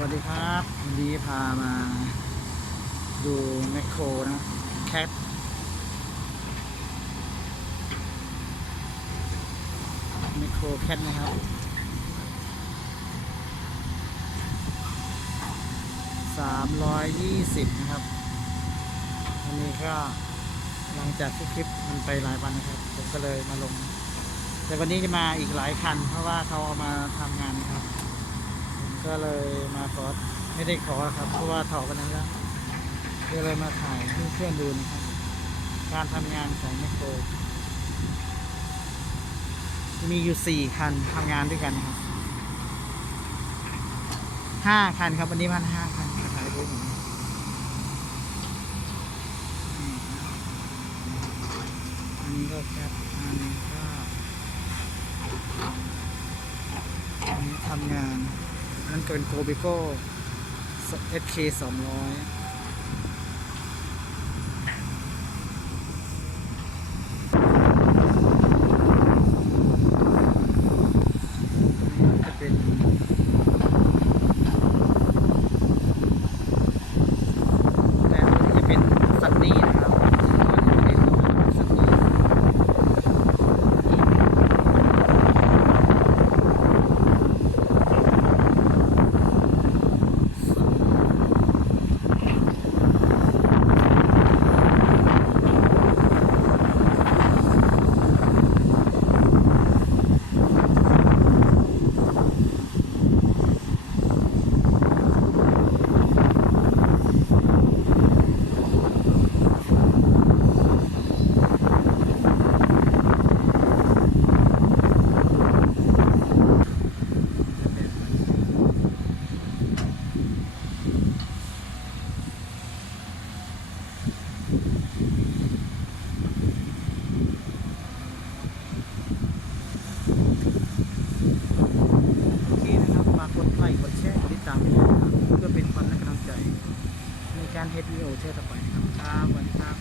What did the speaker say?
วัสดีครับวันนี้พามาดูแมคโครนะแคทแมคโครแคทนะครับสามร้อยยี่สิบนะครับวันนี้ก็หลังจากที่คลิปมันไปหลายวันนะครับ ผมก็เลยมาลง แต่วันนี้จะมาอีกหลายคัน เพราะว่าเขาเอามาทำงานนะครับ ก็เลยมาขอไม่ได้ขอครับ เพราะว่าถอดกันนั้นแล้วก็เลยมาถ่ายให้เพื่อนดูนะครับ การทำงานของแมคโครมีอยู่สี่คันทำงานด้วยกันครับห้าคันครับวันนี้พันห้าคันมาถ่ายด้วยผมอืมอันนี้ก็แคปอันนี้ก็อันนี้ทำงาน นั่นก็เป็นโกบิโก้ SK สองร้อยจะเป็นแต่ตัวนี้จะเป็นซันนี่นะครับตัวนี้เป็นซันนี่ โอเคนะครับฝากกดไลค์กดแชร์กดติดตามด้วยนะครับเพื่อเป็นกำลังใจ ในการเฮดวิดีโอเท่าต่อไปนะครับครับสวัสดีครับ